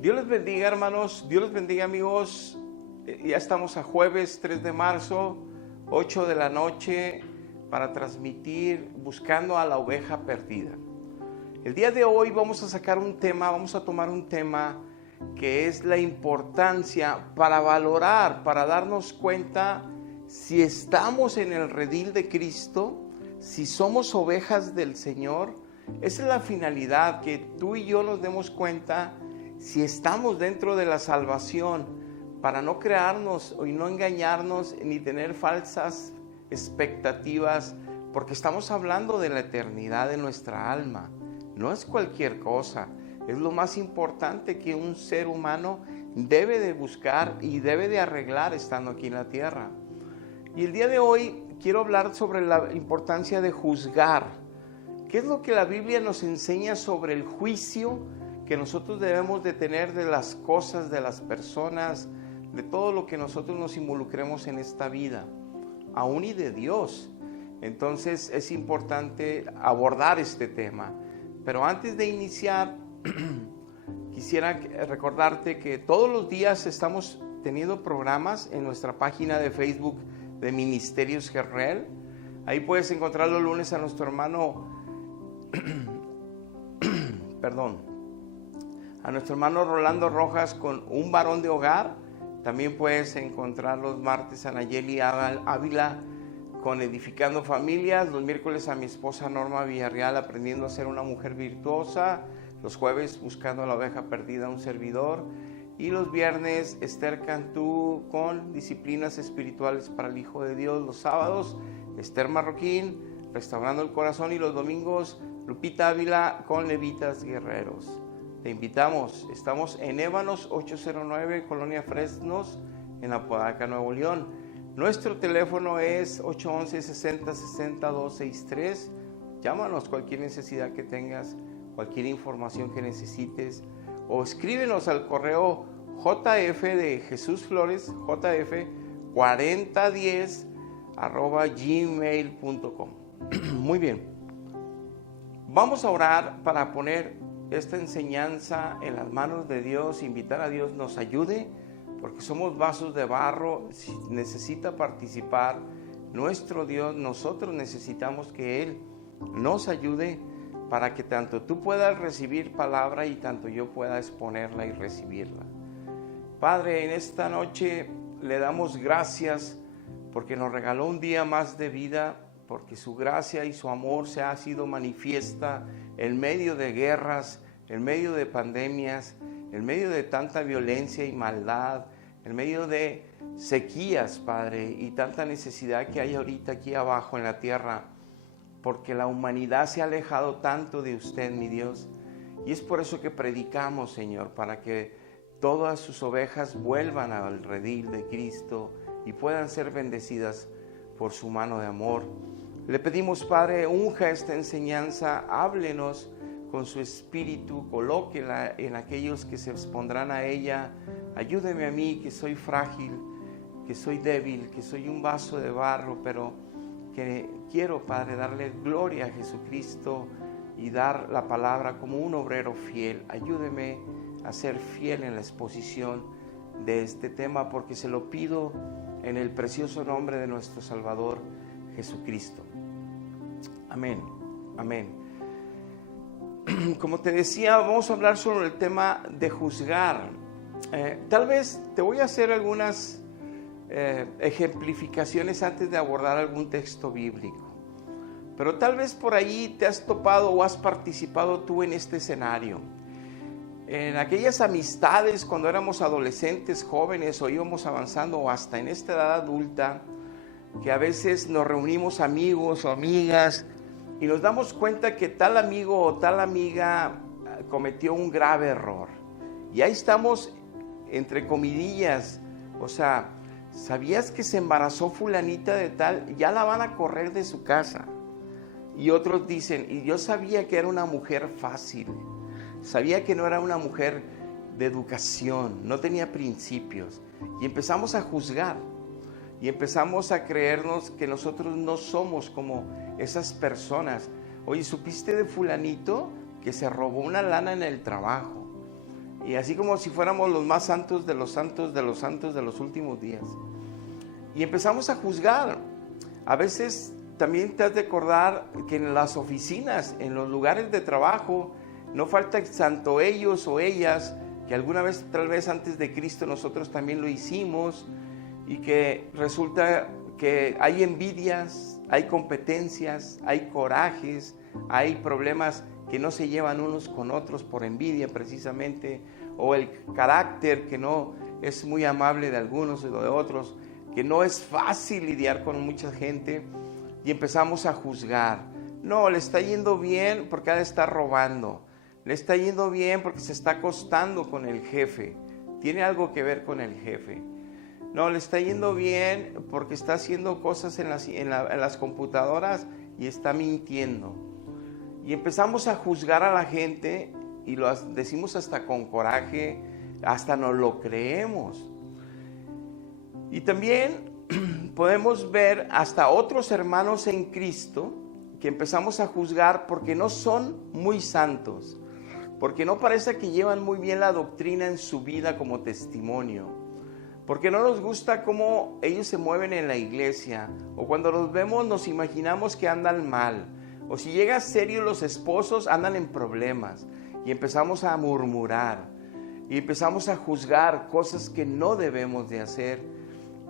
Dios les bendiga, hermanos, Dios les bendiga, amigos. Ya estamos a jueves 3 de marzo, 8 de la noche, para transmitir Buscando a la Oveja Perdida. El día de hoy vamos a tomar un tema que es la importancia para valorar, para darnos cuenta si estamos en el redil de Cristo, si somos ovejas del Señor. Esa es la finalidad, que tú y yo nos demos cuenta si estamos dentro de la salvación, para no crearnos y no engañarnos ni tener falsas expectativas, porque estamos hablando de la eternidad de nuestra alma. No es cualquier cosa, es lo más importante que un ser humano debe de buscar y debe de arreglar estando aquí en la tierra. Y el día de hoy quiero hablar sobre la importancia de juzgar. ¿Qué es lo que la Biblia nos enseña sobre el juicio que nosotros debemos de tener de las cosas, de las personas, de todo lo que nosotros nos involucremos en esta vida, aún y de Dios? Entonces es importante abordar este tema. Pero antes de iniciar, quisiera recordarte que todos los días estamos teniendo programas en nuestra página de Facebook de Ministerios Gerrel. Ahí puedes encontrar los lunes a nuestro hermano a nuestro hermano Rolando Rojas con Un Varón de Hogar. También puedes encontrar los martes a Nayeli Ávila con Edificando Familias, los miércoles a mi esposa Norma Villarreal Aprendiendo a ser una mujer virtuosa, los jueves Buscando a la Oveja Perdida, un servidor, y los viernes Esther Cantú con Disciplinas Espirituales para el Hijo de Dios, los sábados Esther Marroquín, Restaurando el Corazón, y los domingos Lupita Ávila con Levitas Guerreros. Te invitamos, estamos en Ébanos 809, Colonia Fresnos, en Apodaca, Nuevo León. Nuestro teléfono es 811-6060-263. Llámanos cualquier necesidad que tengas, cualquier información que necesites, o escríbenos al correo JF de Jesús Flores, jf4010@gmail.com. Muy bien, vamos a orar para poner esta enseñanza en las manos de Dios, invitar a Dios nos ayude, porque somos vasos de barro. Si necesita participar nuestro Dios, nosotros necesitamos que Él nos ayude para que tanto tú puedas recibir palabra y tanto yo pueda exponerla y recibirla. Padre, en esta noche le damos gracias porque nos regaló un día más de vida, porque su gracia y su amor se ha sido manifiesta en medio de guerras, en medio de pandemias, en medio de tanta violencia y maldad, en medio de sequías, Padre, y tanta necesidad que hay ahorita aquí abajo en la tierra, porque la humanidad se ha alejado tanto de usted, mi Dios. Y es por eso que predicamos, Señor, para que todas sus ovejas vuelvan al redil de Cristo y puedan ser bendecidas por su mano de amor. Le pedimos, Padre, unja esta enseñanza, háblenos con su espíritu, colóquela en aquellos que se expondrán a ella. Ayúdeme a mí, que soy frágil, que soy débil, que soy un vaso de barro, pero que quiero, Padre, darle gloria a Jesucristo y dar la palabra como un obrero fiel. Ayúdeme a ser fiel en la exposición de este tema, porque se lo pido en el precioso nombre de nuestro Salvador Jesucristo. Amén, amén. Como te decía, vamos a hablar sobre el tema de juzgar. Tal vez te voy a hacer algunas ejemplificaciones antes de abordar algún texto bíblico. Pero tal vez por ahí te has topado o has participado tú en este escenario. En aquellas amistades cuando éramos adolescentes, jóvenes, o íbamos avanzando o hasta en esta edad adulta, que a veces nos reunimos amigos o amigas y nos damos cuenta que tal amigo o tal amiga cometió un grave error. Y ahí estamos entre comidillas, o sea, ¿sabías que se embarazó fulanita de tal? Ya la van a correr de su casa. Y otros dicen, y yo sabía que era una mujer fácil, sabía que no era una mujer de educación, no tenía principios. Y empezamos a juzgar. Y empezamos a creernos que nosotros no somos como esas personas. Oye, ¿supiste de fulanito que se robó una lana en el trabajo? Y así como si fuéramos los más santos de los santos de los santos de los últimos días. Y empezamos a juzgar. A veces también te has de acordar que en las oficinas, en los lugares de trabajo, no falta tanto ellos o ellas, que alguna vez, tal vez antes de Cristo, nosotros también lo hicimos, y que resulta que hay envidias, hay competencias, hay corajes, hay problemas que no se llevan unos con otros por envidia precisamente, o el carácter que no es muy amable de algunos y de otros, que no es fácil lidiar con mucha gente, y empezamos a juzgar. No, le está yendo bien porque ha de estar robando, le está yendo bien porque se está acostando con el jefe, tiene algo que ver con el jefe. No, le está yendo bien porque está haciendo cosas en las computadoras y está mintiendo. Y empezamos a juzgar a la gente y lo decimos hasta con coraje, hasta nos lo creemos. Y también podemos ver hasta otros hermanos en Cristo que empezamos a juzgar porque no son muy santos, porque no parece que llevan muy bien la doctrina en su vida como testimonio, porque no nos gusta cómo ellos se mueven en la iglesia, o cuando los vemos nos imaginamos que andan mal, o si llega serio los esposos andan en problemas, y empezamos a murmurar, y empezamos a juzgar cosas que no debemos de hacer.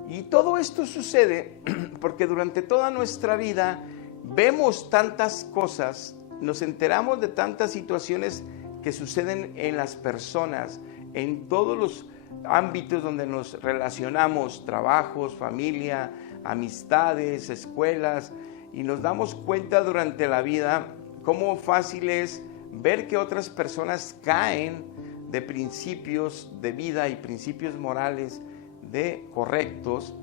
Y todo esto sucede porque durante toda nuestra vida vemos tantas cosas, nos enteramos de tantas situaciones que suceden en las personas, en todos los ámbitos donde nos relacionamos, trabajos, familia, amistades, escuelas, y nos damos cuenta durante la vida cómo fácil es ver que otras personas caen de principios de vida y principios morales correctos,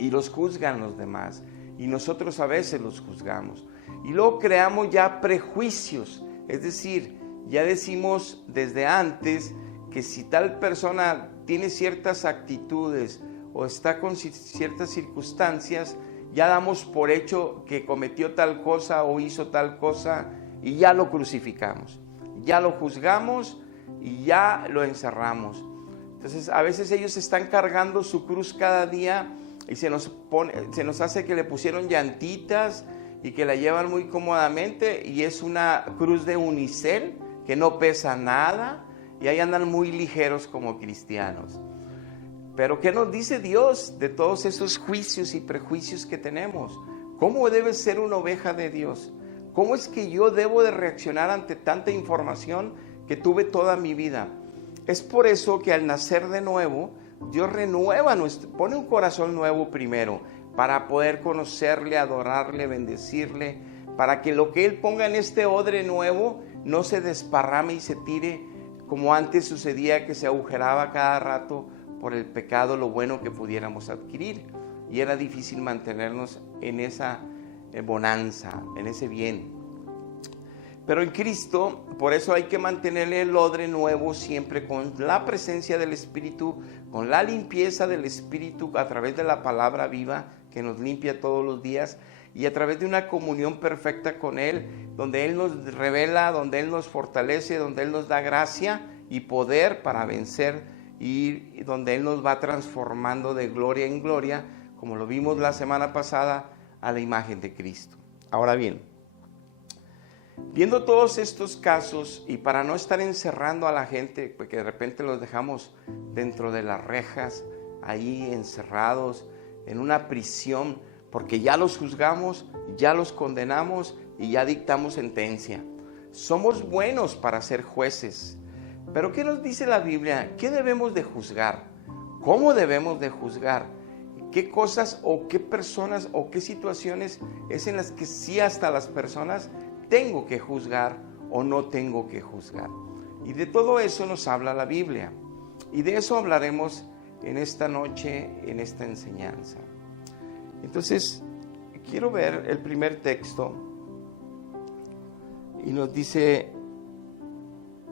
y los juzgan los demás, y nosotros a veces los juzgamos, y luego creamos ya prejuicios, es decir, ya decimos desde antes que si tal persona tiene ciertas actitudes o está con ciertas circunstancias, ya damos por hecho que cometió tal cosa o hizo tal cosa, y ya lo crucificamos, ya lo juzgamos y ya lo encerramos. Entonces a veces ellos están cargando su cruz cada día y se nos hace que le pusieron llantitas y que la llevan muy cómodamente, y es una cruz de unicel que no pesa nada, y ahí andan muy ligeros como cristianos. Pero ¿qué nos dice Dios de todos esos juicios y prejuicios que tenemos? ¿Cómo debe ser una oveja de Dios? ¿Cómo es que yo debo de reaccionar ante tanta información que tuve toda mi vida? Es por eso que al nacer de nuevo, Dios renueva pone un corazón nuevo primero, para poder conocerle, adorarle, bendecirle, para que lo que Él ponga en este odre nuevo no se desparrame y se tire como antes sucedía, que se agujeraba cada rato por el pecado lo bueno que pudiéramos adquirir, y era difícil mantenernos en esa bonanza, en ese bien. Pero en Cristo, por eso hay que mantenerle el odre nuevo siempre, con la presencia del Espíritu, con la limpieza del Espíritu a través de la palabra viva que nos limpia todos los días, y a través de una comunión perfecta con Él, donde Él nos revela, donde Él nos fortalece, donde Él nos da gracia y poder para vencer, y donde Él nos va transformando de gloria en gloria, como lo vimos la semana pasada, a la imagen de Cristo. Ahora bien, viendo todos estos casos, y para no estar encerrando a la gente, porque de repente los dejamos dentro de las rejas, ahí encerrados en una prisión, porque ya los juzgamos, ya los condenamos y ya dictamos sentencia. Somos buenos para ser jueces, pero ¿qué nos dice la Biblia? ¿Qué debemos de juzgar? ¿Cómo debemos de juzgar? ¿Qué cosas o qué personas o qué situaciones es en las que sí hasta las personas tengo que juzgar o no tengo que juzgar? Y de todo eso nos habla la Biblia, y de eso hablaremos en esta noche, en esta enseñanza. Entonces, quiero ver el primer texto, y nos dice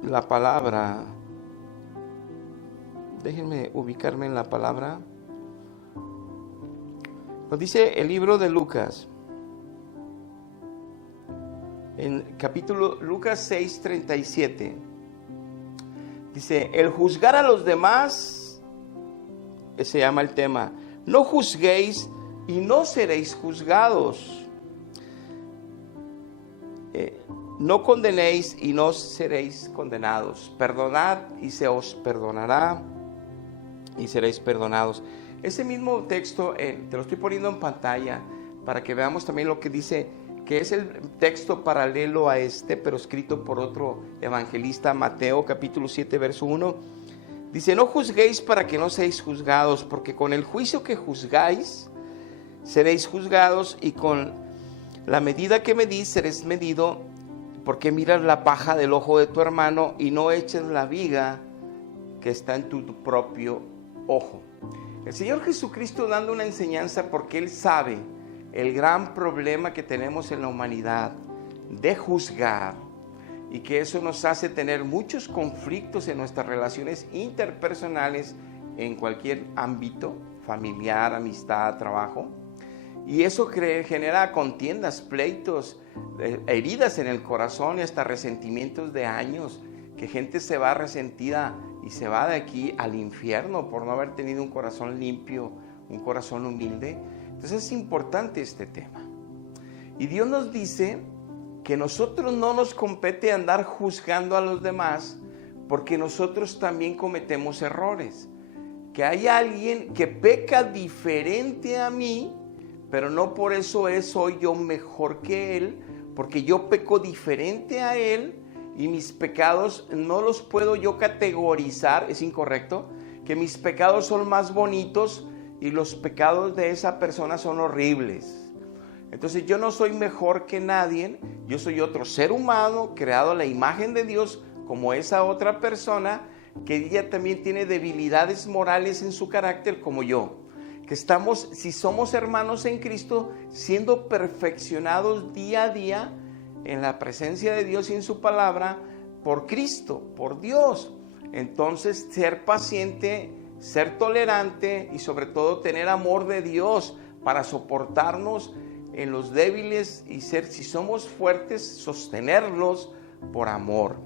la palabra. Déjenme ubicarme en la palabra. Nos dice el libro de Lucas, en capítulo Lucas 6:37. Dice, el juzgar a los demás, se llama el tema. No juzguéis y no seréis juzgados. No condenéis y no seréis condenados. Perdonad y se os perdonará y seréis perdonados. Ese mismo texto te lo estoy poniendo en pantalla para que veamos también lo que dice, que es el texto paralelo a este, pero escrito por otro evangelista, Mateo capítulo 7, verso 1. Dice, no juzguéis para que no seáis juzgados, porque con el juicio que juzgáis, seréis juzgados, y con la medida que medís, seréis medido, porque miras la paja del ojo de tu hermano y no eches la viga que está en tu propio ojo. El Señor Jesucristo dando una enseñanza porque Él sabe el gran problema que tenemos en la humanidad de juzgar, y que eso nos hace tener muchos conflictos en nuestras relaciones interpersonales en cualquier ámbito, familiar, amistad, trabajo, y eso genera contiendas, pleitos, heridas en el corazón y hasta resentimientos de años, que gente se va resentida y se va de aquí al infierno por no haber tenido un corazón limpio, un corazón humilde. Entonces es importante este tema. Y Dios nos dice que nosotros no nos compete andar juzgando a los demás, porque nosotros también cometemos errores. Que hay alguien que peca diferente a mí, pero no por eso soy yo mejor que él, porque yo peco diferente a él y mis pecados no los puedo yo categorizar, es incorrecto, que mis pecados son más bonitos y los pecados de esa persona son horribles. Entonces yo no soy mejor que nadie, yo soy otro ser humano creado a la imagen de Dios como esa otra persona, que ella también tiene debilidades morales en su carácter como yo. Que estamos, si somos hermanos en Cristo, siendo perfeccionados día a día en la presencia de Dios y en su palabra, por Cristo, por Dios. Entonces ser paciente, ser tolerante y sobre todo tener amor de Dios para soportarnos en los débiles, y ser, si somos fuertes, sostenerlos por amor.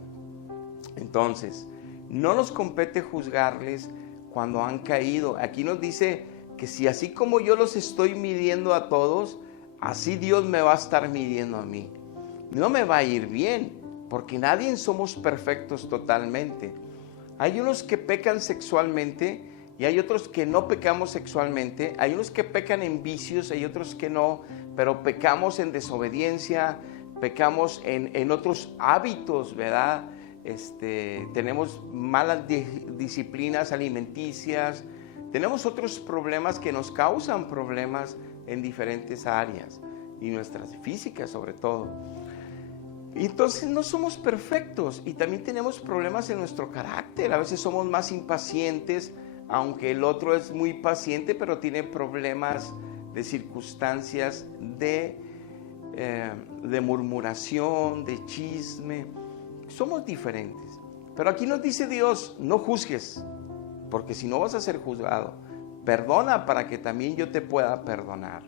Entonces, no nos compete juzgarles cuando han caído. Aquí nos dice que si así como yo los estoy midiendo a todos, así Dios me va a estar midiendo a mí. No me va a ir bien, porque nadie somos perfectos totalmente. Hay unos que pecan sexualmente y hay otros que no pecamos sexualmente. Hay unos que pecan en vicios, hay otros que no, pero pecamos en desobediencia, pecamos en otros hábitos, ¿verdad? Tenemos malas disciplinas alimenticias, tenemos otros problemas que nos causan problemas en diferentes áreas, y nuestras físicas sobre todo. Y entonces no somos perfectos, y también tenemos problemas en nuestro carácter. A veces somos más impacientes, aunque el otro es muy paciente, pero tiene problemas de circunstancias de murmuración, de chisme. Somos diferentes. Pero aquí nos dice Dios, no juzgues, porque si no vas a ser juzgado. Perdona para que también yo te pueda perdonar.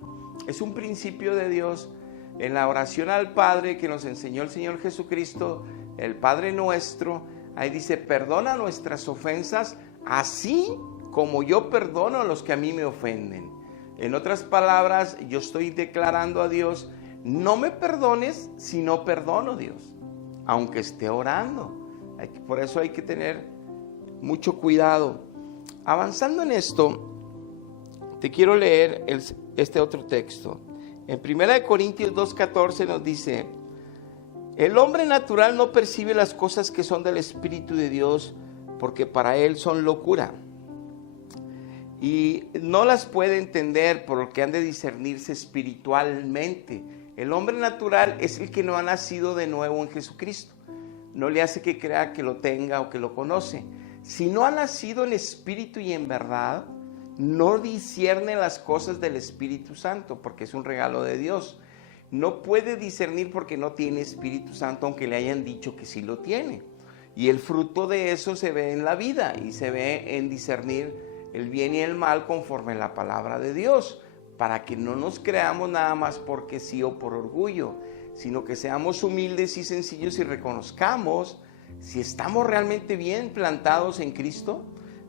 Es un principio de Dios en la oración al Padre que nos enseñó el Señor Jesucristo, el Padre nuestro. Ahí dice, perdona nuestras ofensas, así como yo perdono a los que a mí me ofenden. En otras palabras, yo estoy declarando a Dios, no me perdones si no perdono, Dios, aunque esté orando. Por eso hay que tener mucho cuidado. Avanzando en esto, te quiero leer este otro texto. En 1 Corintios 2:14 nos dice, el hombre natural no percibe las cosas que son del Espíritu de Dios, porque para él son locura, y no las puede entender, por lo que han de discernirse espiritualmente. El hombre natural es el que no ha nacido de nuevo en Jesucristo. No le hace que crea que lo tenga o que lo conoce. Si no ha nacido en espíritu y en verdad, no discierne las cosas del Espíritu Santo, porque es un regalo de Dios. No puede discernir porque no tiene Espíritu Santo, aunque le hayan dicho que sí lo tiene. Y el fruto de eso se ve en la vida, y se ve en discernir el bien y el mal conforme a la palabra de Dios, para que no nos creamos nada más porque sí o por orgullo, sino que seamos humildes y sencillos y reconozcamos si estamos realmente bien plantados en Cristo,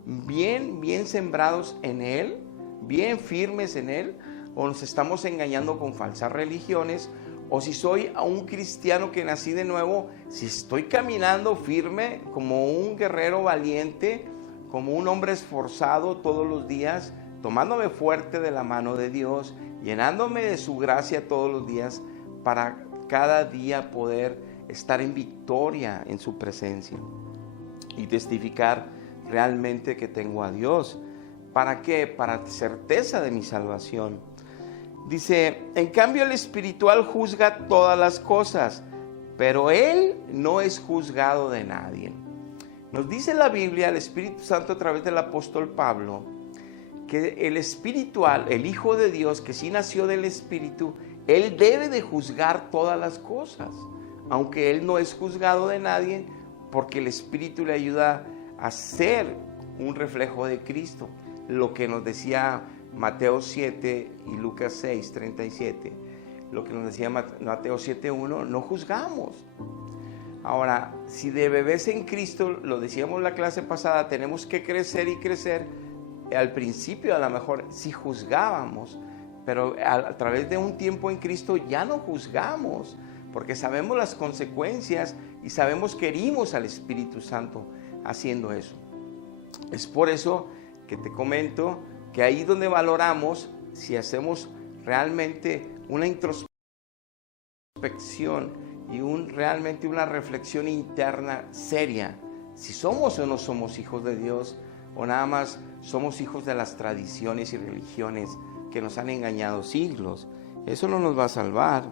bien sembrados en Él, bien firmes en Él, o nos estamos engañando con falsas religiones, o si soy un cristiano que nací de nuevo, si estoy caminando firme como un guerrero valiente, como un hombre esforzado todos los días, tomándome fuerte de la mano de Dios, llenándome de su gracia todos los días, para cada día poder estar en victoria en su presencia y testificar realmente que tengo a Dios. ¿Para qué? Para certeza de mi salvación. Dice, en cambio el espiritual juzga todas las cosas, pero él no es juzgado de nadie. Nos dice la Biblia, el Espíritu Santo a través del apóstol Pablo, que el espiritual, el Hijo de Dios, que sí nació del Espíritu, él debe de juzgar todas las cosas, aunque él no es juzgado de nadie, porque el Espíritu le ayuda a ser un reflejo de Cristo. Lo que nos decía Mateo 7 y Lucas 6, 37. Lo que nos decía Mateo 7, 1, no juzgamos. Ahora, si de bebés en Cristo, lo decíamos la clase pasada, tenemos que crecer y crecer. Al principio a lo mejor sí juzgábamos, pero a través de un tiempo en Cristo ya no juzgamos, porque sabemos las consecuencias y sabemos que herimos al Espíritu Santo haciendo eso. Es por eso que te comento que ahí donde valoramos si hacemos realmente una introspección y realmente una reflexión interna seria, si somos o no somos hijos de Dios, o nada más somos hijos de las tradiciones y religiones que nos han engañado siglos. Eso no nos va a salvar.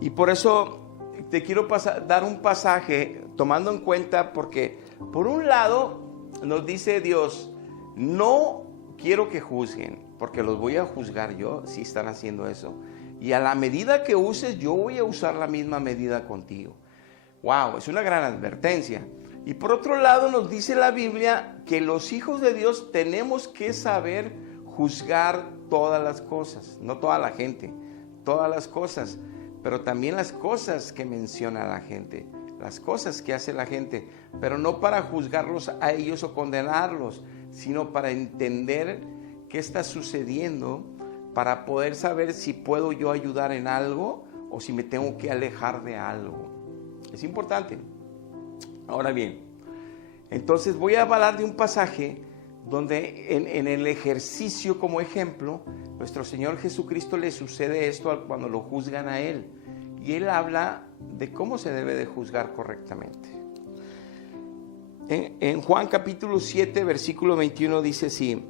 Y por eso te quiero dar un pasaje tomando en cuenta, porque por un lado nos dice Dios, no quiero que juzguen, porque los voy a juzgar yo si están haciendo eso. Y a la medida que uses, yo voy a usar la misma medida contigo. Wow, es una gran advertencia. Y por otro lado nos dice la Biblia que los hijos de Dios tenemos que saber juzgar todas las cosas, no toda la gente, todas las cosas, pero también las cosas que menciona la gente, las cosas que hace la gente, pero no para juzgarlos a ellos o condenarlos, sino para entender qué está sucediendo, para poder saber si puedo yo ayudar en algo o si me tengo que alejar de algo. Es importante. Ahora bien, entonces voy a hablar de un pasaje donde en el ejercicio como ejemplo, nuestro Señor Jesucristo le sucede esto cuando lo juzgan a Él. Y Él habla de cómo se debe de juzgar correctamente. En Juan capítulo 7, versículo 21 dice así: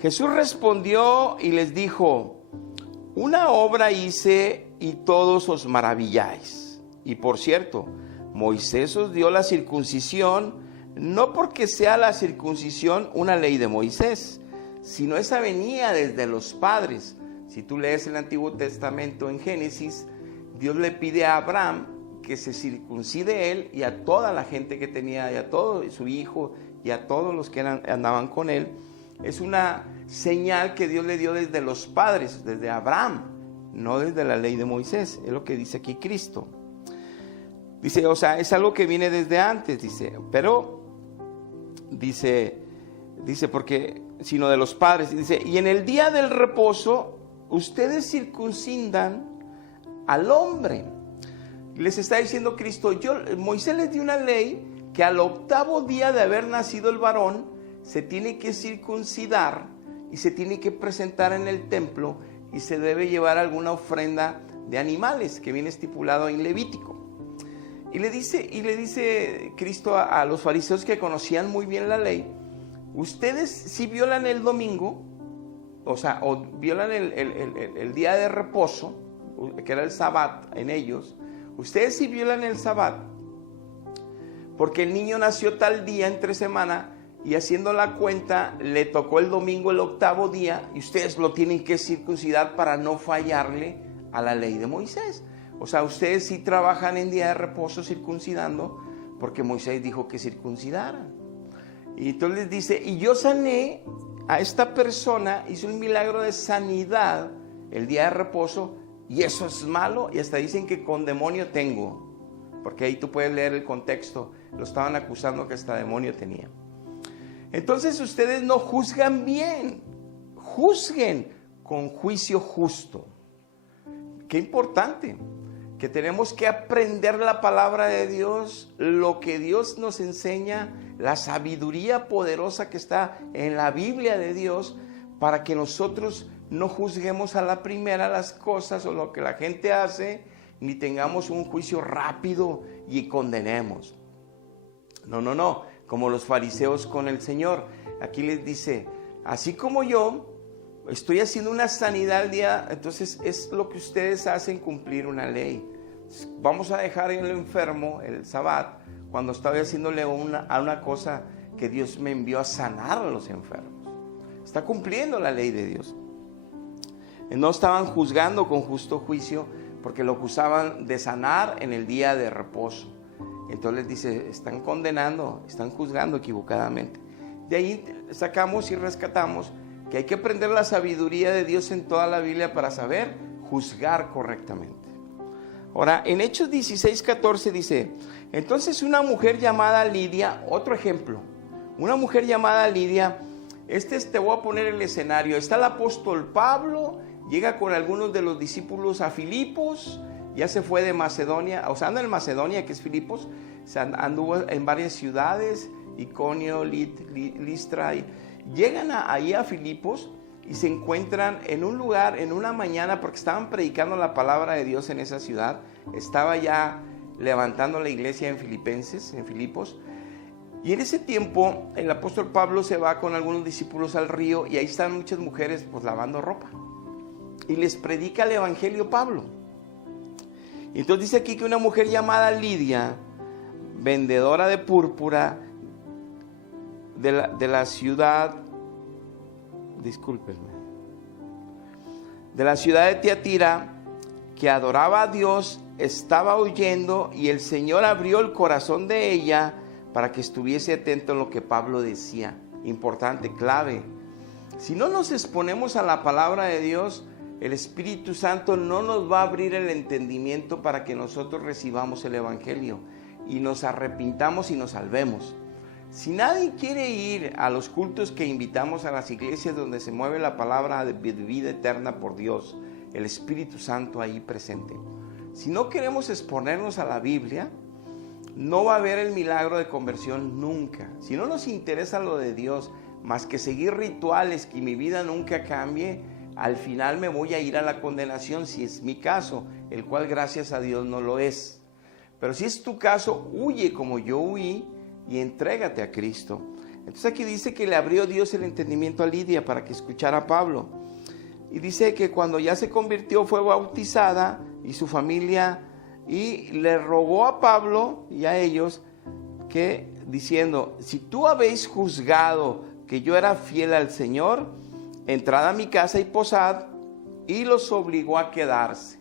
Jesús respondió y les dijo, una obra hice y todos os maravilláis. Y por cierto, Moisés os dio la circuncisión, no porque sea la circuncisión una ley de Moisés, sino esa venía desde los padres. Si tú lees el Antiguo Testamento en Génesis, Dios le pide a Abraham que se circuncide él y a toda la gente que tenía, y a todo su hijo y a todos los que andaban con él. Es una señal que Dios le dio desde los padres, desde Abraham, no desde la ley de Moisés. Es lo que dice aquí Cristo. Dice, o sea, es algo que viene desde antes, dice, pero dice porque, sino de los padres, dice, y en el día del reposo, ustedes circuncidan al hombre. Les está diciendo Cristo, Moisés les dio una ley que al octavo día de haber nacido el varón, se tiene que circuncidar y se tiene que presentar en el templo y se debe llevar alguna ofrenda de animales que viene estipulado en Levítico. Y le dice Cristo a los fariseos que conocían muy bien la ley, ustedes si violan el domingo, o violan el día de reposo, que era el Sabbat en ellos, ustedes si violan el Sabbat, porque el niño nació tal día entre semana, y haciendo la cuenta, le tocó el domingo el octavo día, y ustedes lo tienen que circuncidar para no fallarle a la ley de Moisés. O sea, ustedes sí trabajan en día de reposo circuncidando, porque Moisés dijo que circuncidaran. Y entonces les dice, y yo sané a esta persona, hice un milagro de sanidad el día de reposo, y eso es malo, y hasta dicen que con demonio tengo. porque ahí tú puedes leer el contexto. Lo estaban acusando que hasta demonio tenía. Entonces ustedes no juzgan bien, juzguen con juicio justo. Qué importante, que tenemos que aprender la palabra de Dios, lo que Dios nos enseña, la sabiduría poderosa que está en la Biblia de Dios, para que nosotros no juzguemos a la primera las cosas o lo que la gente hace, ni tengamos un juicio rápido y condenemos. No, como los fariseos con el Señor. Aquí les dice, así como yo estoy haciendo una sanidad al día, entonces es lo que ustedes hacen, cumplir una ley. Vamos a dejar en el enfermo el Sabbat cuando estoy haciéndole una cosa que Dios me envió a sanar a los enfermos. Está cumpliendo la ley de Dios. No estaban juzgando con justo juicio porque lo acusaban de sanar en el día de reposo. Entonces les dice, están condenando, están juzgando equivocadamente. De ahí sacamos y rescatamos que hay que aprender la sabiduría de Dios en toda la Biblia para saber juzgar correctamente. Ahora, en Hechos 16:14 dice, entonces una mujer llamada Lidia, otro ejemplo, una mujer llamada Lidia, te voy a poner el escenario, está el apóstol Pablo, llega con algunos de los discípulos a Filipos, ya se fue de Macedonia, o sea, anda en Macedonia, que es Filipos, anduvo en varias ciudades, Iconio, Listra, llegan ahí a Filipos y se encuentran en un lugar, en una mañana, porque estaban predicando la palabra de Dios en esa ciudad, estaba ya levantando la iglesia en Filipos, y en ese tiempo el apóstol Pablo se va con algunos discípulos al río y ahí están muchas mujeres pues lavando ropa y les predica el evangelio Pablo. Y entonces dice aquí que una mujer llamada Lidia, vendedora de púrpura de la ciudad, de la ciudad de Tiatira, que adoraba a Dios, estaba oyendo y el Señor abrió el corazón de ella para que estuviese atento a lo que Pablo decía. Importante, clave. Si no nos exponemos a la palabra de Dios, el Espíritu Santo no nos va a abrir el entendimiento para que nosotros recibamos el evangelio y nos arrepintamos y nos salvemos. Si nadie quiere ir a los cultos que invitamos a las iglesias donde se mueve la palabra de vida eterna por Dios, el Espíritu Santo ahí presente, si no queremos exponernos a la Biblia, no va a haber el milagro de conversión nunca. Si no nos interesa lo de Dios, más que seguir rituales, que mi vida nunca cambie, al final me voy a ir a la condenación, si es mi caso, el cual gracias a Dios no lo es. Pero si es tu caso, huye como yo huí y entrégate a Cristo. Entonces aquí dice que le abrió Dios el entendimiento a Lidia para que escuchara a Pablo. Y dice que cuando ya se convirtió fue bautizada y su familia, y le rogó a Pablo y a ellos que diciendo, si tú habéis juzgado que yo era fiel al Señor, entrad a mi casa y posad, y los obligó a quedarse.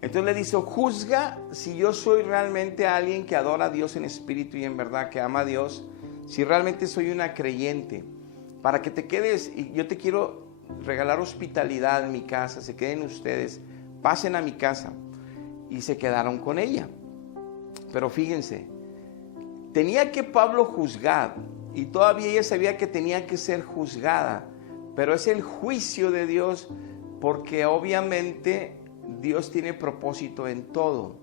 Entonces le dice, juzga si yo soy realmente alguien que adora a Dios en espíritu y en verdad, que ama a Dios, si realmente soy una creyente, para que te quedes, y yo te quiero regalar hospitalidad en mi casa, se queden ustedes, pasen a mi casa. Y se quedaron con ella. Pero fíjense, tenía que Pablo juzgar, y todavía ella sabía que tenía que ser juzgada, pero es el juicio de Dios, porque obviamente Dios tiene propósito en todo.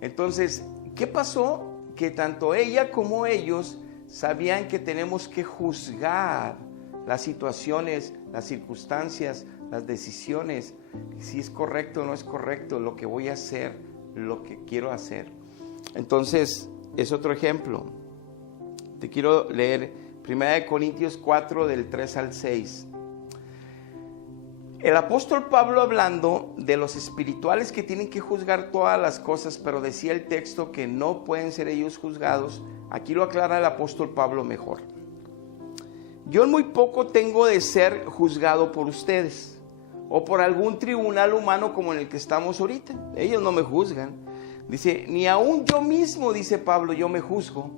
Entonces, ¿qué pasó? Que tanto ella como ellos sabían que tenemos que juzgar las situaciones, las circunstancias, las decisiones, si es correcto o no es correcto, lo que voy a hacer, lo que quiero hacer. Entonces, es otro ejemplo. Te quiero leer 1 Corintios 4, del 3 al 6. El apóstol Pablo, hablando de los espirituales que tienen que juzgar todas las cosas, pero decía el texto que no pueden ser ellos juzgados, aquí lo aclara el apóstol Pablo mejor. Yo en muy poco tengo de ser juzgado por ustedes, o por algún tribunal humano como en el que estamos ahorita. Ellos no me juzgan. Dice, ni aún yo mismo, dice Pablo, yo me juzgo.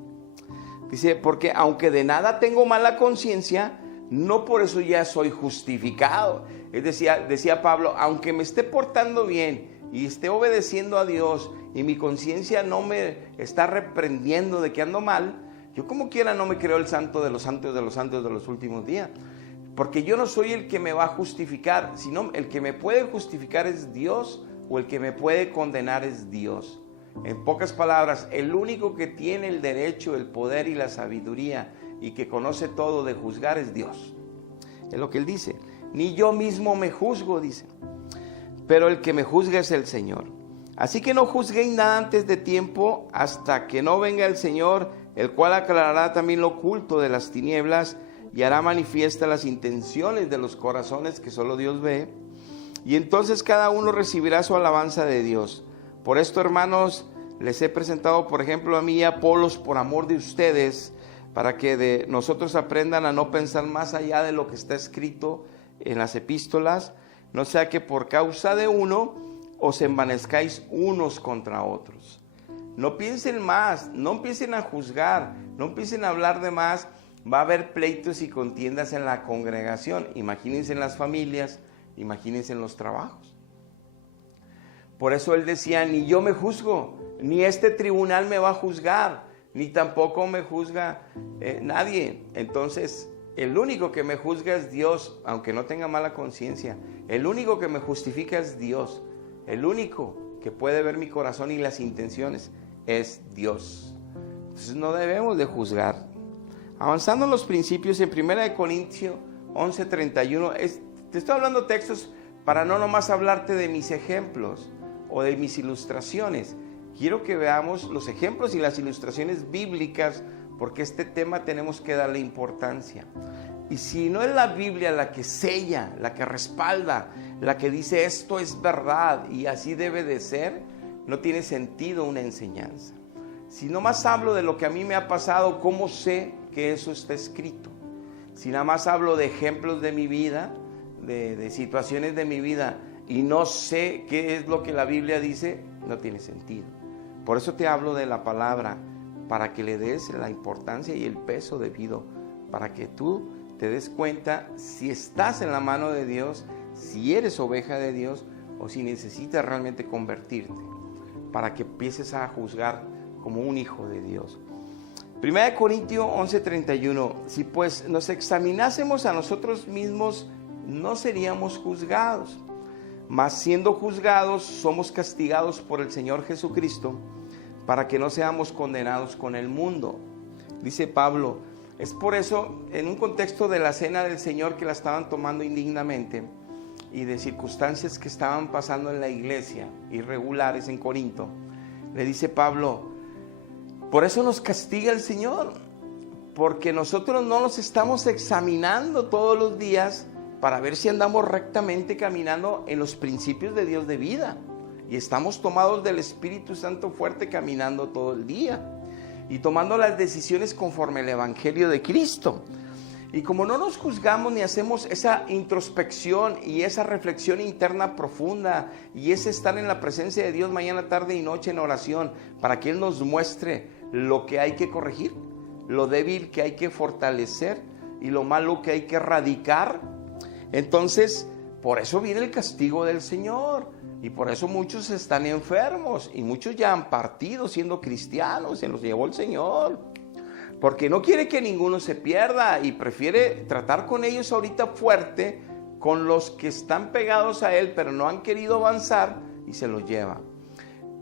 Dice, porque aunque de nada tengo mala conciencia, no por eso ya soy justificado. Es decir, decía Pablo, aunque me esté portando bien y esté obedeciendo a Dios y mi conciencia no me está reprendiendo de que ando mal, yo como quiera no me creo el santo de los santos de los santos de los últimos días. Porque yo no soy el que me va a justificar, sino el que me puede justificar es Dios, o el que me puede condenar es Dios. En pocas palabras, el único que tiene el derecho, el poder y la sabiduría y que conoce todo de juzgar es Dios. Es lo que él dice. Ni yo mismo me juzgo, dice, pero el que me juzga es el Señor. Así que no juzguéis nada antes de tiempo, hasta que no venga el Señor, el cual aclarará también lo oculto de las tinieblas y hará manifiesta las intenciones de los corazones que solo Dios ve. Y entonces cada uno recibirá su alabanza de Dios. Por esto, hermanos, les he presentado, por ejemplo, a mí y a Apolos por amor de ustedes, para que de nosotros aprendan a no pensar más allá de lo que está escrito en las epístolas, no sea que por causa de uno os envanezcáis unos contra otros. No piensen más, no empiecen a juzgar, no empiecen a hablar de más. Va a haber pleitos y contiendas en la congregación. Imagínense en las familias, imagínense en los trabajos. Por eso él decía, ni yo me juzgo, ni este tribunal me va a juzgar, ni tampoco me juzga nadie. Entonces, el único que me juzga es Dios, aunque no tenga mala conciencia. El único que me justifica es Dios. El único que puede ver mi corazón y las intenciones es Dios. Entonces no debemos de juzgar. Avanzando en los principios, en 1 Corintios 11:31, te estoy hablando textos para no nomás hablarte de mis ejemplos o de mis ilustraciones. Quiero que veamos los ejemplos y las ilustraciones bíblicas, porque este tema tenemos que darle importancia. Y si no es la Biblia la que sella, la que respalda, la que dice esto es verdad y así debe de ser, no tiene sentido una enseñanza. Si nomás hablo de lo que a mí me ha pasado, ¿cómo sé que eso está escrito? Si nada más hablo de ejemplos de mi vida, de situaciones de mi vida, y no sé qué es lo que la Biblia dice, no tiene sentido. Por eso te hablo de la palabra, para que le des la importancia y el peso debido, para que tú te des cuenta si estás en la mano de Dios, si eres oveja de Dios, o si necesitas realmente convertirte, para que empieces a juzgar como un hijo de Dios. 1 Corintios 11:31, si pues nos examinásemos a nosotros mismos, no seríamos juzgados, mas siendo juzgados, somos castigados por el Señor Jesucristo, para que no seamos condenados con el mundo. Dice Pablo, es por eso, en un contexto de la cena del Señor que la estaban tomando indignamente, y de circunstancias que estaban pasando en la iglesia, irregulares en Corinto, le dice Pablo, por eso nos castiga el Señor, porque nosotros no nos estamos examinando todos los días para ver si andamos rectamente caminando en los principios de Dios de vida, y estamos tomados del Espíritu Santo fuerte caminando todo el día y tomando las decisiones conforme al Evangelio de Cristo. Y como no nos juzgamos ni hacemos esa introspección y esa reflexión interna profunda y ese estar en la presencia de Dios mañana, tarde y noche en oración para que Él nos muestre lo que hay que corregir, lo débil que hay que fortalecer y lo malo que hay que erradicar, entonces por eso viene el castigo del Señor. Y por eso muchos están enfermos y muchos ya han partido siendo cristianos, se los llevó el Señor. Porque no quiere que ninguno se pierda y prefiere tratar con ellos ahorita fuerte, con los que están pegados a Él, pero no han querido avanzar y se los lleva.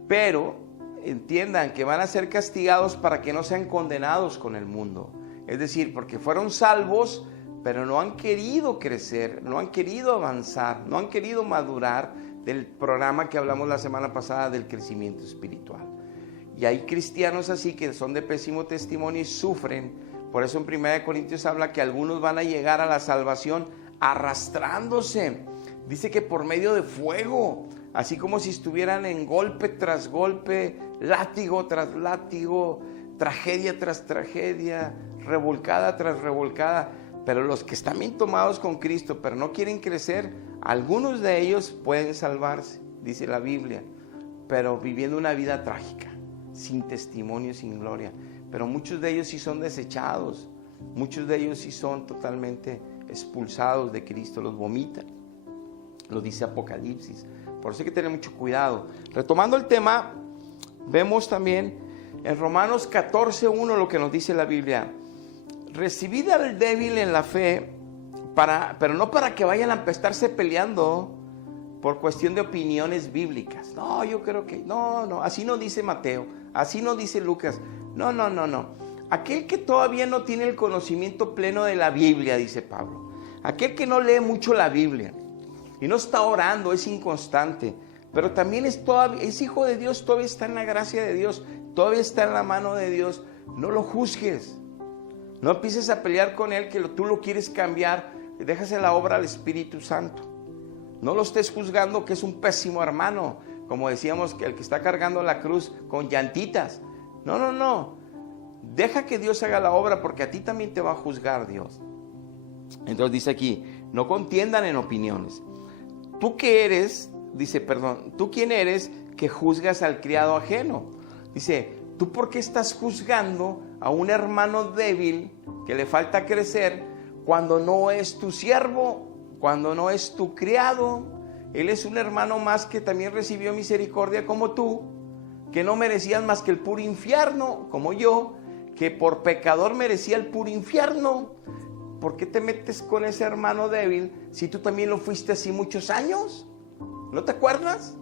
Pero entiendan que van a ser castigados para que no sean condenados con el mundo. Es decir, porque fueron salvos, pero no han querido crecer, no han querido avanzar, no han querido madurar del programa que hablamos la semana pasada del crecimiento espiritual. Y hay cristianos así que son de pésimo testimonio y sufren. Por eso en 1 Corintios habla que algunos van a llegar a la salvación arrastrándose. Dice que por medio de fuego, así como si estuvieran en golpe tras golpe, látigo tras látigo, tragedia tras tragedia, revolcada tras revolcada. Pero los que están bien tomados con Cristo, pero no quieren crecer, algunos de ellos pueden salvarse, dice la Biblia, pero viviendo una vida trágica, sin testimonio, sin gloria. Pero muchos de ellos sí son desechados, muchos de ellos sí son totalmente expulsados de Cristo, los vomitan, lo dice Apocalipsis. Por eso hay que tener mucho cuidado. Retomando el tema, vemos también en Romanos 14:1 lo que nos dice la Biblia. Recibid al débil en la fe, pero no para que vayan a estarse peleando por cuestión de opiniones bíblicas. No, yo creo que, no, así no dice Mateo, así no dice Lucas. No. Aquel que todavía no tiene el conocimiento pleno de la Biblia, dice Pablo. Aquel que no lee mucho la Biblia y no está orando, es inconstante, pero también es hijo de Dios, todavía está en la gracia de Dios, todavía está en la mano de Dios. No lo juzgues, no empieces a pelear con él que tú lo quieres cambiar, déjase la obra al Espíritu Santo. No lo estés juzgando que es un pésimo hermano, como decíamos, que el que está cargando la cruz con llantitas. No. Deja que Dios haga la obra, porque a ti también te va a juzgar Dios. Entonces dice aquí, no contiendan en opiniones. ¿Tú quién eres que juzgas al criado ajeno? Dice, ¿tú por qué estás juzgando a un hermano débil que le falta crecer cuando no es tu siervo, cuando no es tu criado? Él es un hermano más que también recibió misericordia como tú, que no merecías más que el puro infierno, como yo, que por pecador merecía el puro infierno. ¿Por qué te metes con ese hermano débil si tú también lo fuiste así muchos años? ¿No te acuerdas?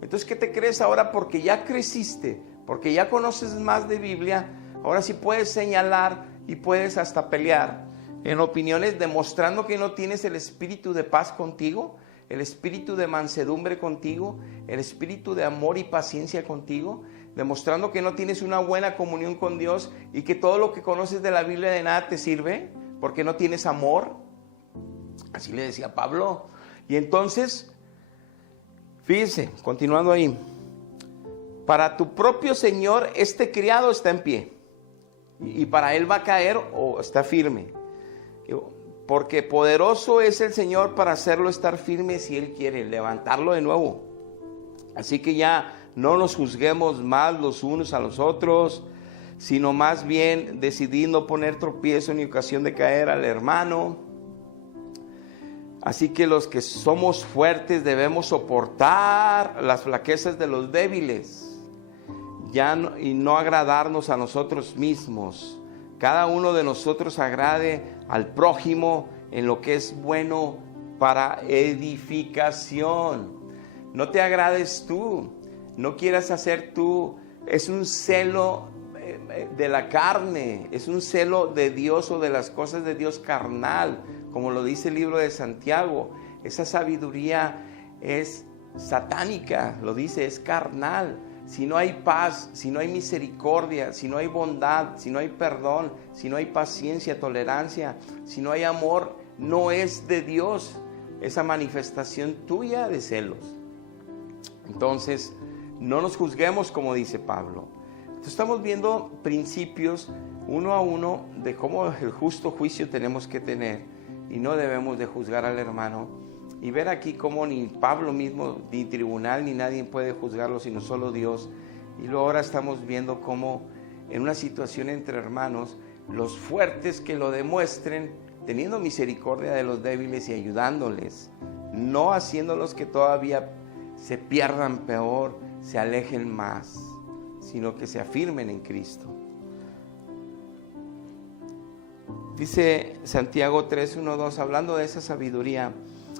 Entonces, ¿qué te crees ahora? Porque ya creciste, porque ya conoces más de Biblia, ahora sí puedes señalar y puedes hasta pelear en opiniones, demostrando que no tienes el espíritu de paz contigo, el espíritu de mansedumbre contigo, el espíritu de amor y paciencia contigo, demostrando que no tienes una buena comunión con Dios y que todo lo que conoces de la Biblia de nada te sirve porque no tienes amor. Así le decía Pablo. Y entonces, fíjense, continuando ahí, para tu propio Señor este criado está en pie y para él va a caer o está firme, porque poderoso es el Señor para hacerlo estar firme si él quiere levantarlo de nuevo. Así que ya no nos juzguemos más los unos a los otros, sino más bien decidid no poner tropiezo ni ocasión de caer al hermano. Así que los que somos fuertes debemos soportar las flaquezas de los débiles, y no agradarnos a nosotros mismos. Cada uno de nosotros agrade al prójimo en lo que es bueno para edificación. No te agrades tú, no quieras hacer tú, es un celo de la carne, es un celo de Dios o de las cosas de Dios carnal, como lo dice el libro de Santiago. Esa sabiduría es satánica, lo dice, es carnal. Si no hay paz, si no hay misericordia, si no hay bondad, si no hay perdón, si no hay paciencia, tolerancia, si no hay amor, no es de Dios esa manifestación tuya de celos. Entonces, no nos juzguemos, como dice Pablo. Entonces, estamos viendo principios uno a uno de cómo el justo juicio tenemos que tener y no debemos de juzgar al hermano. Y ver aquí cómo ni Pablo mismo, ni tribunal, ni nadie puede juzgarlo, sino solo Dios. Y luego ahora estamos viendo cómo en una situación entre hermanos, los fuertes que lo demuestren, teniendo misericordia de los débiles y ayudándoles, no haciéndolos que todavía se pierdan peor, se alejen más, sino que se afirmen en Cristo. Dice Santiago 3:1-2, hablando de esa sabiduría: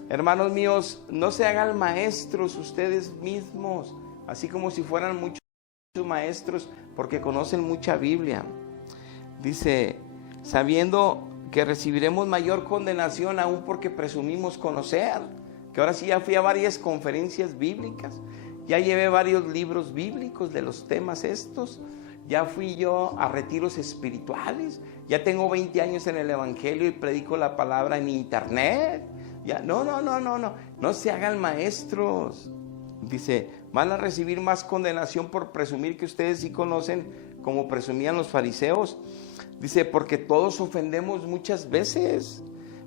hermanos míos, no se hagan maestros ustedes mismos, así como si fueran muchos maestros, porque conocen mucha Biblia. Dice, sabiendo que recibiremos mayor condenación aún porque presumimos conocer. Que ahora sí ya fui a varias conferencias bíblicas, ya llevé varios libros bíblicos de los temas estos, ya fui yo a retiros espirituales, ya tengo 20 años en el evangelio y predico la palabra en internet. Ya, no se hagan maestros. Dice, van a recibir más condenación por presumir que ustedes sí conocen, como presumían los fariseos. Dice, porque todos ofendemos muchas veces.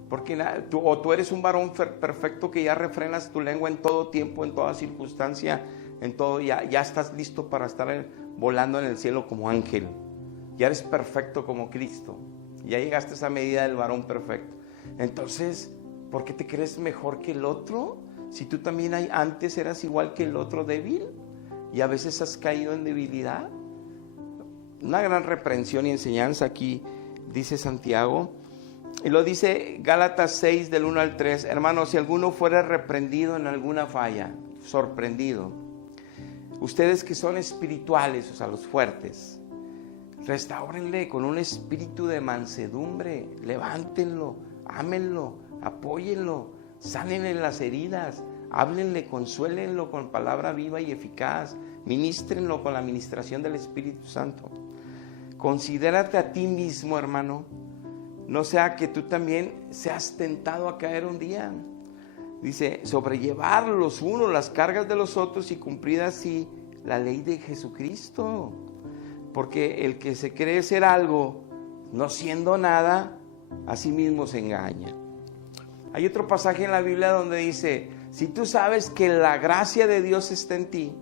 Porque tú eres un varón perfecto que ya refrenas tu lengua en todo tiempo, en toda circunstancia, en todo, ya estás listo para estar volando en el cielo como ángel. Ya eres perfecto como Cristo. Ya llegaste a esa medida del varón perfecto. Entonces, ¿por qué te crees mejor que el otro? Si tú también antes eras igual que el otro débil. y a veces has caído en debilidad. Una gran reprensión y enseñanza aquí, dice Santiago. Y lo dice Gálatas 6 del 1 al 3. Hermanos, si alguno fuera reprendido en alguna falla, sorprendido, ustedes que son espirituales, o sea, los fuertes, restáurenle con un espíritu de mansedumbre, levántenlo, ámenlo, apóyenlo, sálenle las heridas, háblenle, consuélenlo con palabra viva y eficaz, ministrenlo con la ministración del Espíritu Santo. Considérate a ti mismo, hermano, no sea que tú también seas tentado a caer un día. Dice, sobrellevar los unos las cargas de los otros y cumplir así la ley de Jesucristo. Porque el que se cree ser algo, no siendo nada, a sí mismo se engaña. Hay otro pasaje en la Biblia donde dice, si tú sabes que la gracia de Dios está en ti,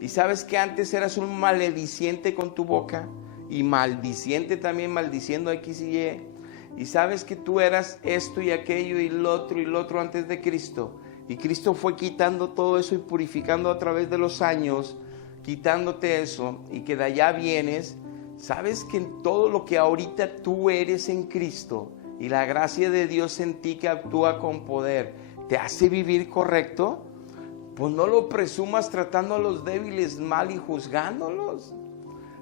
y sabes que antes eras un malediciente con tu boca, y maldiciente también, maldiciendo X y Y, y sabes que tú eras esto y aquello y lo otro antes de Cristo, y Cristo fue quitando todo eso y purificando a través de los años, quitándote eso, y que de allá vienes, sabes que en todo lo que ahorita tú eres en Cristo, y la gracia de Dios en ti que actúa con poder, te hace vivir correcto, pues no lo presumas tratando a los débiles mal y juzgándolos,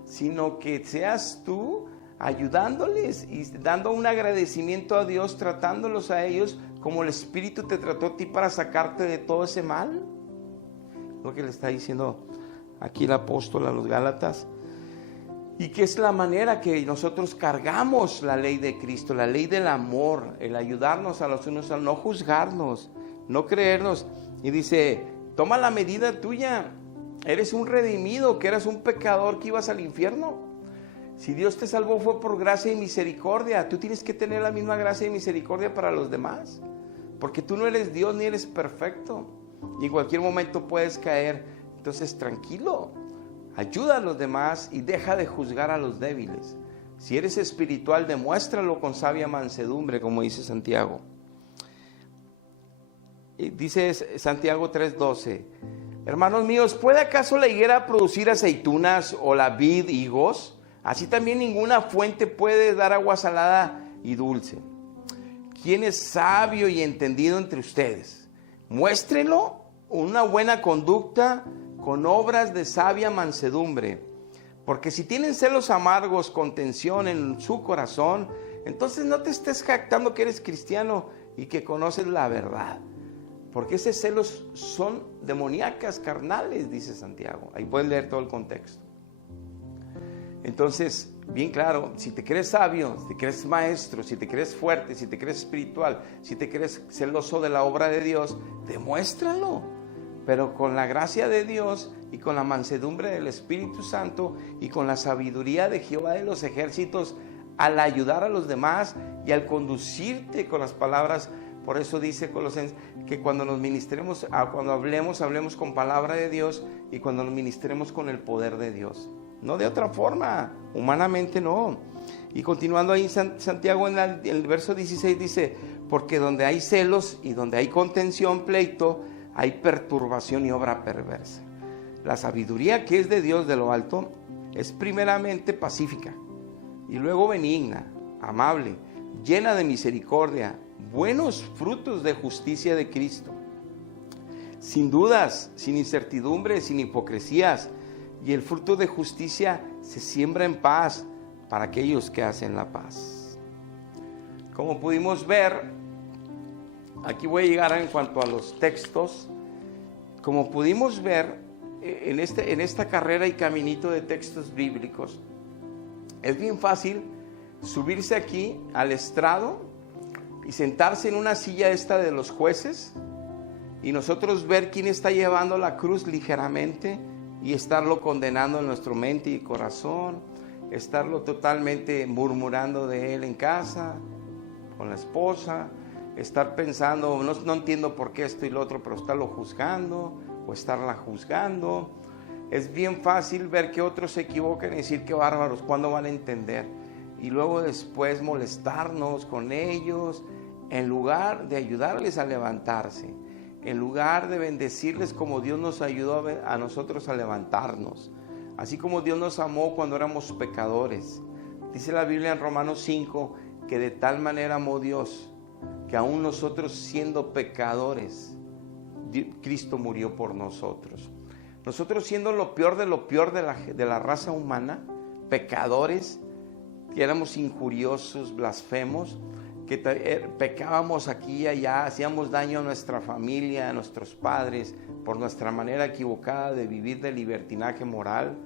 sino que seas tú ayudándoles y dando un agradecimiento a Dios, tratándolos a ellos como el Espíritu te trató a ti para sacarte de todo ese mal. Lo que le está diciendo aquí el apóstol a los Gálatas. Y que es la manera que nosotros cargamos la ley de Cristo, la ley del amor, el ayudarnos a los unos, a no juzgarnos, no creernos. Y dice, toma la medida tuya, eres un redimido, que eras un pecador que ibas al infierno. Si Dios te salvó fue por gracia y misericordia, tú tienes que tener la misma gracia y misericordia para los demás, porque tú no eres Dios ni eres perfecto, y en cualquier momento puedes caer. Entonces tranquilo, ayuda a los demás y deja de juzgar a los débiles. Si eres espiritual, demuéstralo con sabia mansedumbre, como dice Santiago. Y dice Santiago 3:12, hermanos míos, ¿puede acaso la higuera producir aceitunas o la vid higos? Así también ninguna fuente puede dar agua salada y dulce. ¿Quién es sabio y entendido entre ustedes? Muéstrenlo una buena conducta con obras de sabia mansedumbre. Porque si tienen celos amargos, contención en su corazón, entonces no te estés jactando que eres cristiano y que conoces la verdad. Porque esos celos son demoníacas, carnales, dice Santiago. Ahí puedes leer todo el contexto. Entonces, bien claro, si te crees sabio, si te crees maestro, si te crees fuerte, si te crees espiritual, si te crees celoso de la obra de Dios, demuéstralo. Pero con la gracia de Dios y con la mansedumbre del Espíritu Santo y con la sabiduría de Jehová de los ejércitos, al ayudar a los demás y al conducirte con las palabras. Por eso dice Colosenses que cuando nos ministremos, cuando hablemos con palabra de Dios y cuando nos ministremos con el poder de Dios. No de otra forma, humanamente no. Y continuando ahí Santiago en el verso 16 dice, porque donde hay celos y donde hay contención, pleito, hay perturbación y obra perversa. La sabiduría que es de Dios de lo alto es primeramente pacífica y luego benigna, amable, llena de misericordia, buenos frutos de justicia de Cristo, sin dudas, sin incertidumbres, sin hipocresías. Y el fruto de justicia se siembra en paz para aquellos que hacen la paz. Como pudimos ver, aquí voy a llegar en cuanto a los textos. Como pudimos ver en esta carrera y caminito de textos bíblicos, es bien fácil subirse aquí al estrado y sentarse en una silla esta de los jueces y nosotros ver quién está llevando la cruz ligeramente y estarlo condenando en nuestra mente y corazón, estarlo totalmente murmurando de él en casa, con la esposa, estar pensando, no entiendo por qué esto y lo otro, pero estarlo juzgando o estarla juzgando. Es bien fácil ver que otros se equivocan y decir qué bárbaros, ¿cuándo van a entender? Y luego después molestarnos con ellos en lugar de ayudarles a levantarse. en lugar de bendecirles como Dios nos ayudó a nosotros a levantarnos, así como Dios nos amó cuando éramos pecadores. Dice la Biblia en Romanos 5 que de tal manera amó Dios que aún nosotros siendo pecadores, Cristo murió por nosotros. Nosotros siendo lo peor de la raza humana, pecadores, que éramos injuriosos, blasfemos, que pecábamos aquí y allá, hacíamos daño a nuestra familia, a nuestros padres, por nuestra manera equivocada de vivir, de libertinaje moral,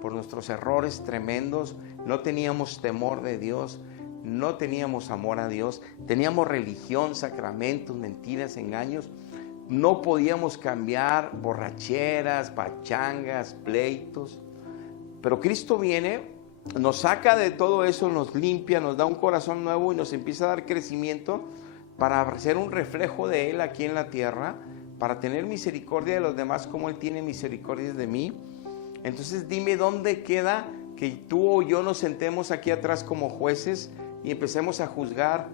por nuestros errores tremendos. No teníamos temor de Dios, no teníamos amor a Dios, teníamos religión, sacramentos, mentiras, engaños. No podíamos cambiar, borracheras, pachangas, pleitos. Pero Cristo viene, nos saca de todo eso, nos limpia, nos da un corazón nuevo y nos empieza a dar crecimiento para ser un reflejo de Él aquí en la tierra, para tener misericordia de los demás como Él tiene misericordia de mí. Entonces dime dónde queda que tú o yo nos sentemos aquí atrás como jueces y empecemos a juzgar,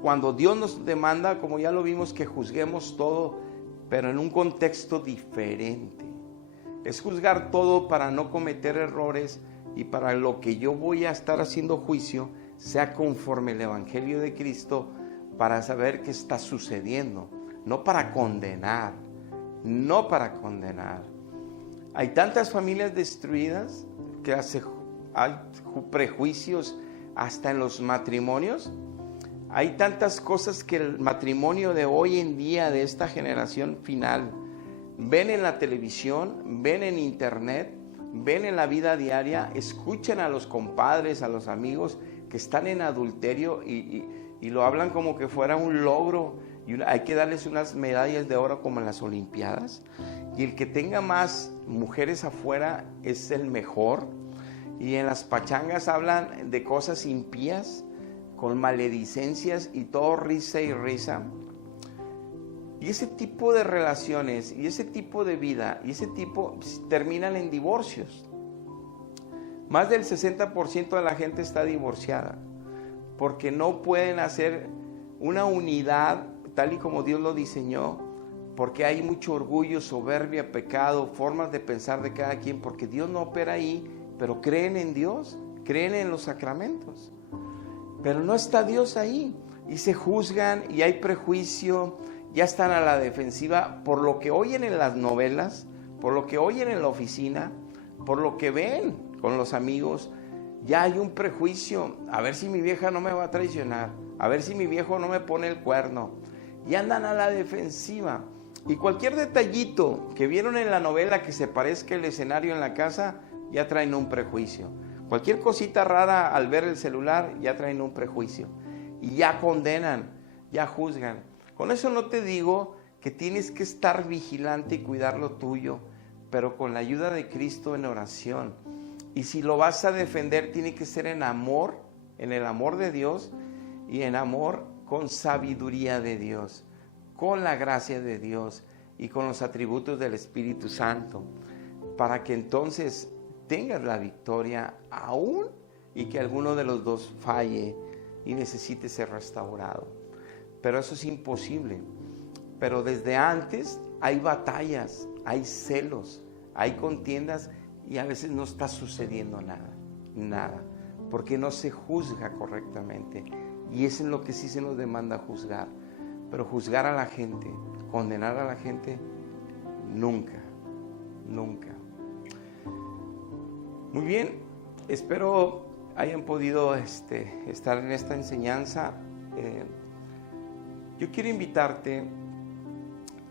cuando Dios nos demanda, como ya lo vimos, que juzguemos todo, pero en un contexto diferente. Es juzgar todo para no cometer errores y para lo que yo voy a estar haciendo juicio sea conforme el Evangelio de Cristo, para saber qué está sucediendo, no para condenar, no para condenar. Hay tantas familias destruidas que hay prejuicios hasta en los matrimonios. Hay tantas cosas que el matrimonio de hoy en día, de esta generación final, ven en la televisión, ven en internet, ven en la vida diaria, escuchan a los compadres, a los amigos que están en adulterio y lo hablan como que fuera un logro. Hay que darles unas medallas de oro como en las Olimpiadas. Y el que tenga más mujeres afuera es el mejor. Y en las pachangas hablan de cosas impías, con maledicencias y todo risa y risa. Y ese tipo de relaciones y ese tipo de vida y ese tipo terminan en divorcios. Más del 60% de la gente está divorciada porque no pueden hacer una unidad tal y como Dios lo diseñó, porque hay mucho orgullo, soberbia, pecado, formas de pensar de cada quien, porque Dios no opera ahí, pero creen en Dios, creen en los sacramentos. Pero no está Dios ahí y se juzgan y hay prejuicio, ya están a la defensiva por lo que oyen en las novelas, por lo que oyen en la oficina, por lo que ven con los amigos. Ya hay un prejuicio, a ver si mi vieja no me va a traicionar, a ver si mi viejo no me pone el cuerno. Y andan a la defensiva. Y cualquier detallito que vieron en la novela que se parezca el escenario en la casa, ya traen un prejuicio. Cualquier cosita rara al ver el celular, ya traen un prejuicio. Y ya condenan, ya juzgan. Con eso no te digo que tienes que estar vigilante y cuidar lo tuyo, pero con la ayuda de Cristo en oración. Y si lo vas a defender, tiene que ser en amor, en el amor de Dios y en amor con sabiduría de Dios, con la gracia de Dios y con los atributos del Espíritu Santo, para que entonces tengas la victoria aún y que alguno de los dos falle y necesite ser restaurado. Pero eso es imposible. Pero desde antes hay batallas, hay celos, hay contiendas y a veces no está sucediendo nada, porque no se juzga correctamente. Y eso es lo que sí se nos demanda juzgar. Pero juzgar a la gente, condenar a la gente, nunca. Muy bien, espero hayan podido estar en esta enseñanza. Yo quiero invitarte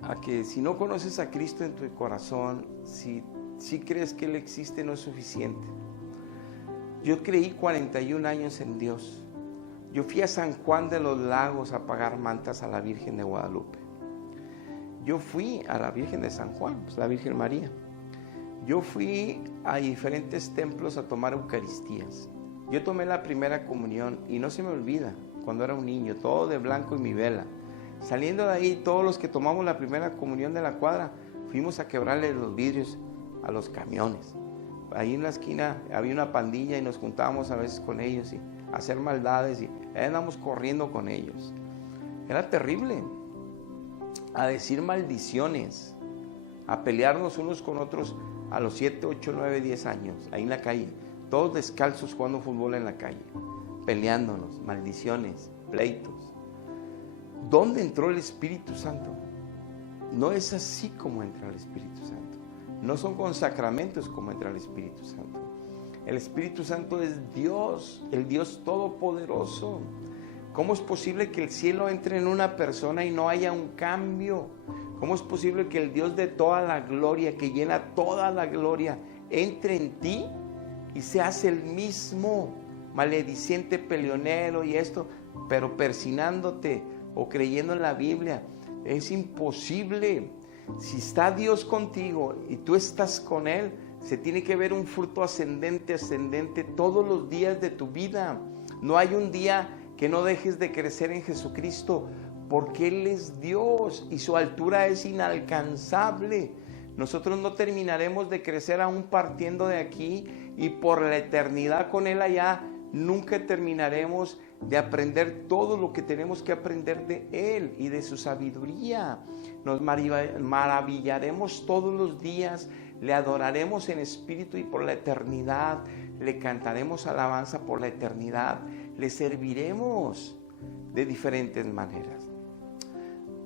a que si no conoces a Cristo en tu corazón, si crees que Él existe, no es suficiente. Yo creí 41 años en Dios. Yo fui a San Juan de los Lagos a pagar mantas a la Virgen de Guadalupe. Yo fui a la Virgen de San Juan, pues la Virgen María. Yo fui a diferentes templos a tomar Eucaristías. Yo tomé la primera comunión y no se me olvida, cuando era un niño, todo de blanco y mi vela. Saliendo de ahí, todos los que tomamos la primera comunión de la cuadra, fuimos a quebrarle los vidrios a los camiones. Ahí en la esquina había una pandilla y nos juntábamos a veces con ellos y hacer maldades y andamos corriendo con ellos. Era terrible. a decir maldiciones, a pelearnos unos con otros a los 7, 8, 9, 10 años, ahí en la calle, todos descalzos jugando fútbol en la calle, peleándonos, maldiciones, pleitos. ¿Dónde entró el Espíritu Santo? No es así como entra el Espíritu Santo. No son con sacramentos como entra el Espíritu Santo. El Espíritu Santo es Dios, el Dios Todopoderoso. ¿Cómo es posible que el cielo entre en una persona y no haya un cambio? ¿Cómo es posible que el Dios de toda la gloria, que llena toda la gloria, entre en ti y seas el mismo malediciente, peleonero y esto, pero persinándote o creyendo en la Biblia? Es imposible. Si está Dios contigo y tú estás con Él, se tiene que ver un fruto ascendente todos los días de tu vida. No hay un día que no dejes de crecer en Jesucristo, porque Él es Dios y su altura es inalcanzable. Nosotros no terminaremos de crecer aún partiendo de aquí, y por la eternidad con Él allá nunca terminaremos de aprender todo lo que tenemos que aprender de Él y de su sabiduría. Nos maravillaremos todos los días, le adoraremos en espíritu y por la eternidad, le cantaremos alabanza por la eternidad, le serviremos de diferentes maneras.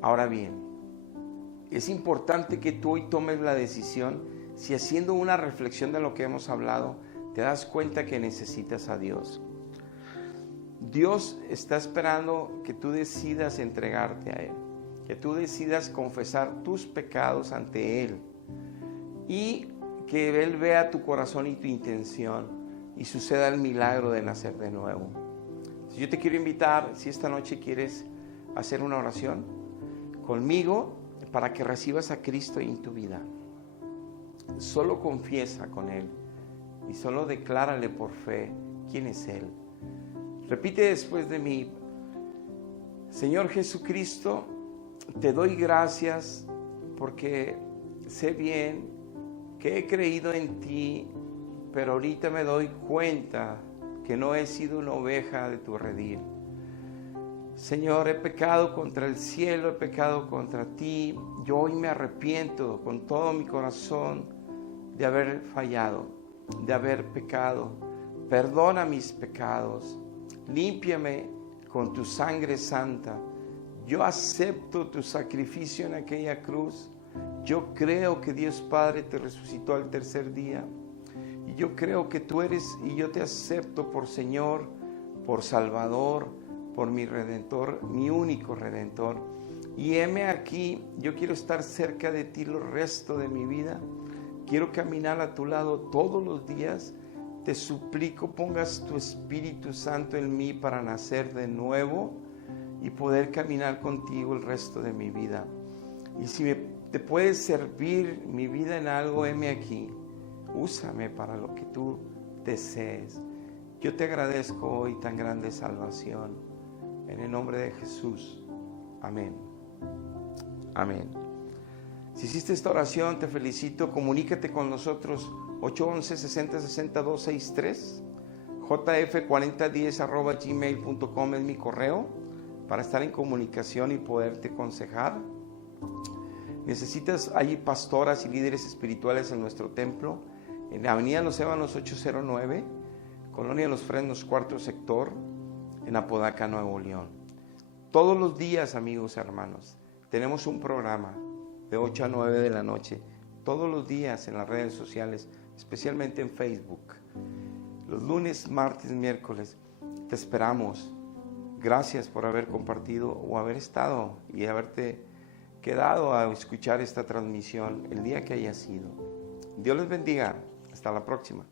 Ahora bien, es importante que tú hoy tomes la decisión, si haciendo una reflexión de lo que hemos hablado, te das cuenta que necesitas a Dios. Dios está esperando que tú decidas entregarte a Él, que tú decidas confesar tus pecados ante Él y que Él vea tu corazón y tu intención y suceda el milagro de nacer de nuevo. Yo te quiero invitar, si esta noche quieres hacer una oración conmigo para que recibas a Cristo en tu vida. Solo confiesa con Él y solo declárale por fe quién es Él. Repite después de mí: Señor Jesucristo, te doy gracias porque sé bien que he creído en ti, pero ahorita me doy cuenta que no he sido una oveja de tu redil. Señor, he pecado contra el cielo, he pecado contra ti. Yo hoy me arrepiento con todo mi corazón de haber fallado, de haber pecado. Perdona mis pecados. Límpiame con tu sangre santa. Yo acepto tu sacrificio en aquella cruz. Yo creo que Dios Padre te resucitó al tercer día. Y yo creo que tú eres, y yo te acepto por Señor, por Salvador, por mi Redentor, mi único Redentor. Y heme aquí, yo quiero estar cerca de ti el resto de mi vida. Quiero caminar a tu lado todos los días. Te suplico pongas tu Espíritu Santo en mí para nacer de nuevo y poder caminar contigo el resto de mi vida. Y si te puedes servir mi vida en algo, heme aquí. Úsame para lo que tú desees. Yo te agradezco hoy tan grande salvación. En el nombre de Jesús. Amén. Amén. Si hiciste esta oración, te felicito. Comunícate con nosotros. 811-6060-263 jf4010@gmail.com es mi correo para estar en comunicación y poderte aconsejar. Necesitas, hay pastoras y líderes espirituales en nuestro templo, en la Avenida Los Ébanos 809, Colonia Los Fresnos, cuarto sector, en Apodaca, Nuevo León. Todos los días, amigos y hermanos, tenemos un programa de 8 a 9 de la noche, todos los días en las redes sociales, especialmente en Facebook. Los lunes, martes, miércoles, te esperamos. Gracias por haber compartido o haber estado y haberte quedado a escuchar esta transmisión el día que haya sido. Dios les bendiga. Hasta la próxima.